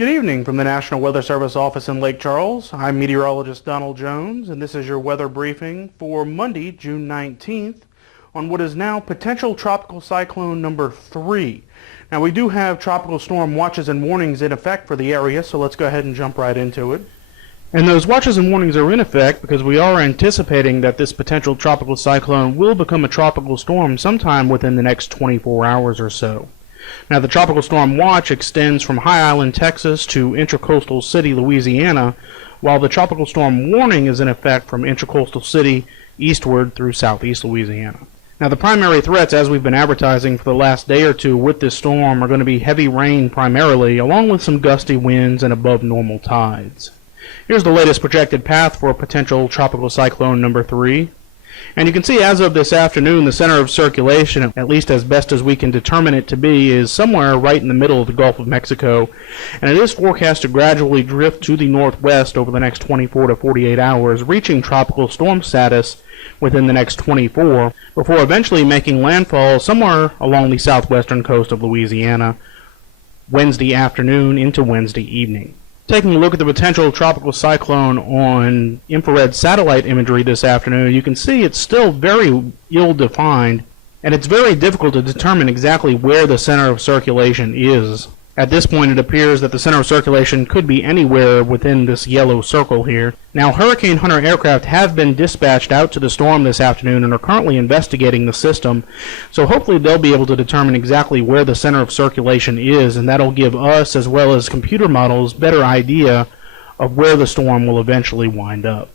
Good evening from the National Weather Service office in Lake Charles. I'm meteorologist Donald Jones, and this is your weather briefing for Monday, June 19th, on what is now potential tropical cyclone number 3. Now, we do have tropical storm watches and warnings in effect for the area, so let's go ahead and jump right into it. And those watches and warnings are in effect because we are anticipating that this potential tropical cyclone will become a tropical storm sometime within the next 24 hours or so. Now, the tropical storm watch extends from High Island, Texas to Intracoastal City, Louisiana, while the tropical storm warning is in effect from Intracoastal City eastward through southeast Louisiana. Now, the primary threats, as we've been advertising for the last day or two with this storm, are going to be heavy rain primarily, along with some gusty winds and above normal tides. Here's the latest projected path for potential tropical cyclone number 3. And you can see as of this afternoon, the center of circulation, at least as best as we can determine it to be, is somewhere right in the middle of the Gulf of Mexico. And it is forecast to gradually drift to the northwest over the next 24 to 48 hours, reaching tropical storm status within the next 24, before eventually making landfall somewhere along the southwestern coast of Louisiana Wednesday afternoon into Wednesday evening. Taking a look at the potential tropical cyclone on infrared satellite imagery this afternoon, you can see it's still very ill-defined, and it's very difficult to determine exactly where the center of circulation is. At this point, it appears that the center of circulation could be anywhere within this yellow circle here. Now, Hurricane Hunter aircraft have been dispatched out to the storm this afternoon and are currently investigating the system, so hopefully they'll be able to determine exactly where the center of circulation is, and that'll give us, as well as computer models, better idea of where the storm will eventually wind up.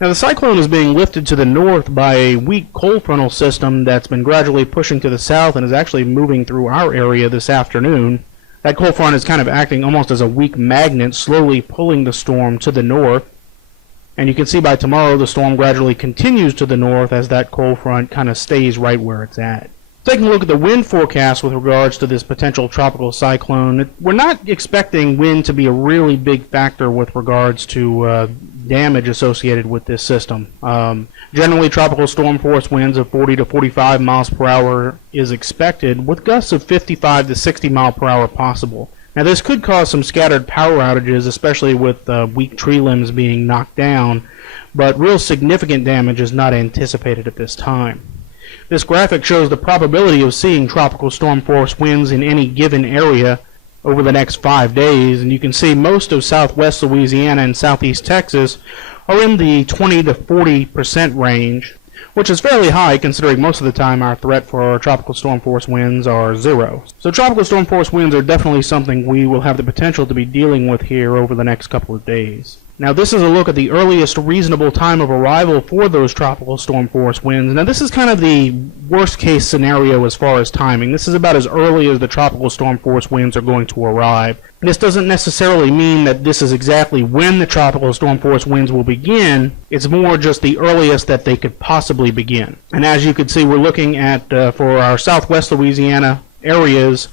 Now, the cyclone is being lifted to the north by a weak cold frontal system that's been gradually pushing to the south and is actually moving through our area this afternoon. That cold front is kind of acting almost as a weak magnet, slowly pulling the storm to the north. And you can see by tomorrow the storm gradually continues to the north as that cold front kind of stays right where it's at. Taking a look at the wind forecast with regards to this potential tropical cyclone, we're not expecting wind to be a really big factor with regards to damage associated with this system. Generally, tropical storm force winds of 40 to 45 miles per hour is expected, with gusts of 55 to 60 miles per hour possible. Now, this could cause some scattered power outages, especially with weak tree limbs being knocked down, but real significant damage is not anticipated at this time. This graphic shows the probability of seeing tropical storm force winds in any given area over the next 5 days, and you can see most of southwest Louisiana and southeast Texas are in the 20 to 40% range, which is fairly high considering most of the time our threat for tropical storm force winds are 0. So tropical storm force winds are definitely something we will have the potential to be dealing with here over the next couple of days. Now, this is a look at the earliest reasonable time of arrival for those tropical storm force winds. Now, this is kind of the worst case scenario as far as timing. This is about as early as the tropical storm force winds are going to arrive. This doesn't necessarily mean that this is exactly when the tropical storm force winds will begin. It's more just the earliest that they could possibly begin. And as you can see, we're looking at, for our southwest Louisiana areas,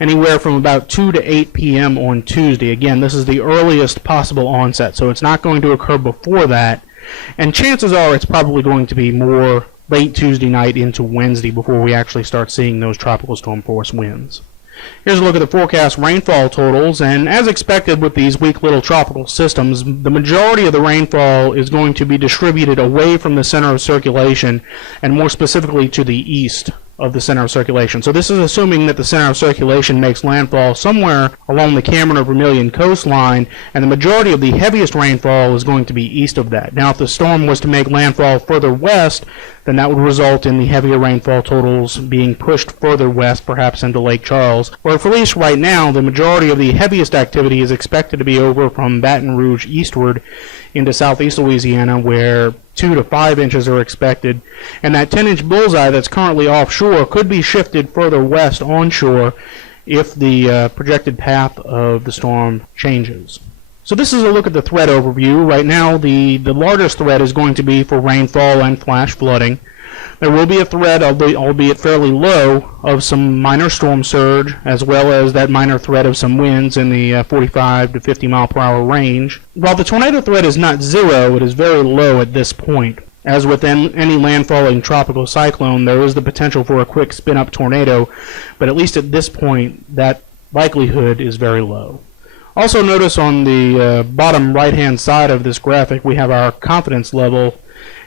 anywhere from about 2 to 8 p.m. on Tuesday. Again, this is the earliest possible onset, so it's not going to occur before that. And chances are it's probably going to be more late Tuesday night into Wednesday before we actually start seeing those tropical storm force winds. Here's a look at the forecast rainfall totals, and as expected with these weak little tropical systems, the majority of the rainfall is going to be distributed away from the center of circulation and more specifically to the east of the center of circulation. So this is assuming that the center of circulation makes landfall somewhere along the Cameron or Vermilion coastline, and the majority of the heaviest rainfall is going to be east of that. Now, if the storm was to make landfall further west, then that would result in the heavier rainfall totals being pushed further west, perhaps into Lake Charles, where for at least right now, the majority of the heaviest activity is expected to be over from Baton Rouge eastward into southeast Louisiana, where 2 to 5 inches are expected, and that 10-inch bullseye that's currently offshore could be shifted further west onshore if the projected path of the storm changes. So this is a look at the threat overview. Right now, the largest threat is going to be for rainfall and flash flooding. There will be a threat, albeit fairly low, of some minor storm surge, as well as that minor threat of some winds in the 45 to 50 mile per hour range. While the tornado threat is not 0, it is very low at this point. As with any landfalling tropical cyclone, there is the potential for a quick spin-up tornado, but at least at this point, that likelihood is very low. Also notice on the bottom right-hand side of this graphic we have our confidence level,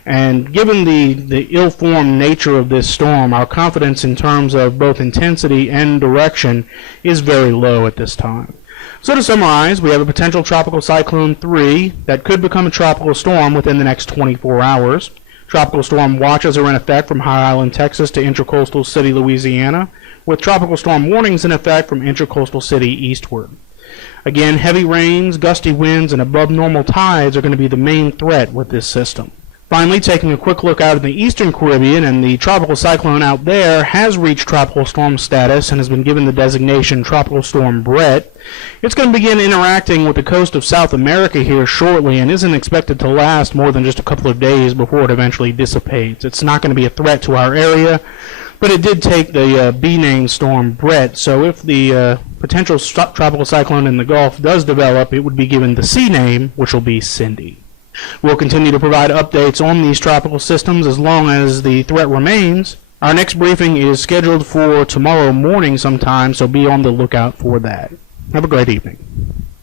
and given the ill-formed nature of this storm, our confidence in terms of both intensity and direction is very low at this time. So to summarize, we have a potential tropical cyclone 3 that could become a tropical storm within the next 24 hours. Tropical storm watches are in effect from High Island, Texas to Intracoastal City, Louisiana, with tropical storm warnings in effect from Intracoastal City eastward. Again, heavy rains, gusty winds, and above normal tides are going to be the main threat with this system. Finally, taking a quick look out in the eastern Caribbean, and the tropical cyclone out there has reached tropical storm status and has been given the designation Tropical Storm Brett. It's going to begin interacting with the coast of South America here shortly and isn't expected to last more than just a couple of days before it eventually dissipates. It's not going to be a threat to our area, but it did take the B-name storm Brett, so if the potential tropical cyclone in the Gulf does develop, it would be given the C name, which will be Cindy. We'll continue to provide updates on these tropical systems as long as the threat remains. Our next briefing is scheduled for tomorrow morning sometime, so be on the lookout for that. Have a great evening.